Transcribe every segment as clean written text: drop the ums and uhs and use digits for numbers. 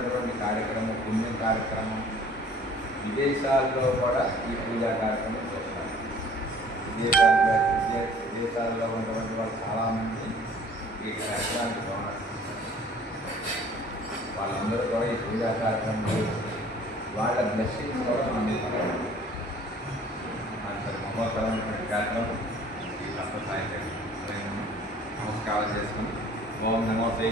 చేస్తున్నటువంటి కార్యక్రమం పుణ్యం కార్యక్రమం విదేశాల్లో కూడా ఈ పూజా కార్యక్రమం చేస్తారు. విదేశాల్లో ఉన్నటువంటి వాళ్ళు చాలామంది ఈ కార్యక్రమానికి బాగున్నారు. వాళ్ళందరూ కూడా ఈ పూజా కార్యక్రమం వాళ్ళ బ్లెస్సింగ్స్ కూడా అందిస్తారు. అంత మహోత్తరమైనటువంటి కార్యక్రమం ఈ తప్ప సాయంత్రం నమస్కారం చేసుకుని ఓం నమో శ్రీ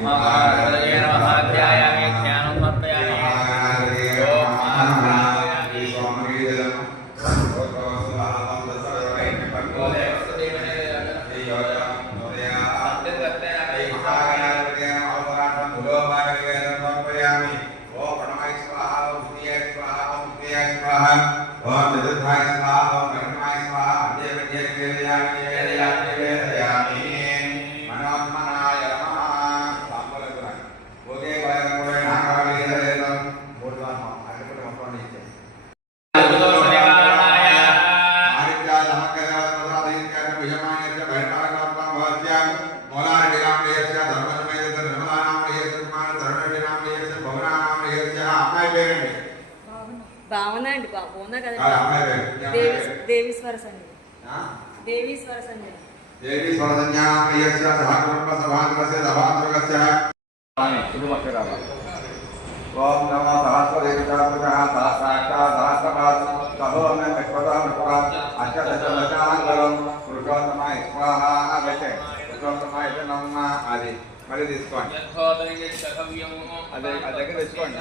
భావన అండి బాగున్నా కదా. దేవీశ్వర సన్నిధి దేవీశ్వర సన్నిధి దేవీశ్వర సన్యామయస్య సహకుటుంబ సభాంగస్య సభాంగస్య శుభమక్షరాల. ఓం నమో సహస్రదేవతాత్మకః సహస్రాక్షాత్ సహస్రపాదం సభోమ విశ్వదాం విశ్వం అష్టదశలక్షాంగళం పురుషోత్తమాయ స్వాహా అవతే పురుషోత్తమాయ నమః. అది మళ్ళీ తీసుకోండి, అదే దగ్గర తెచ్చుకోండి.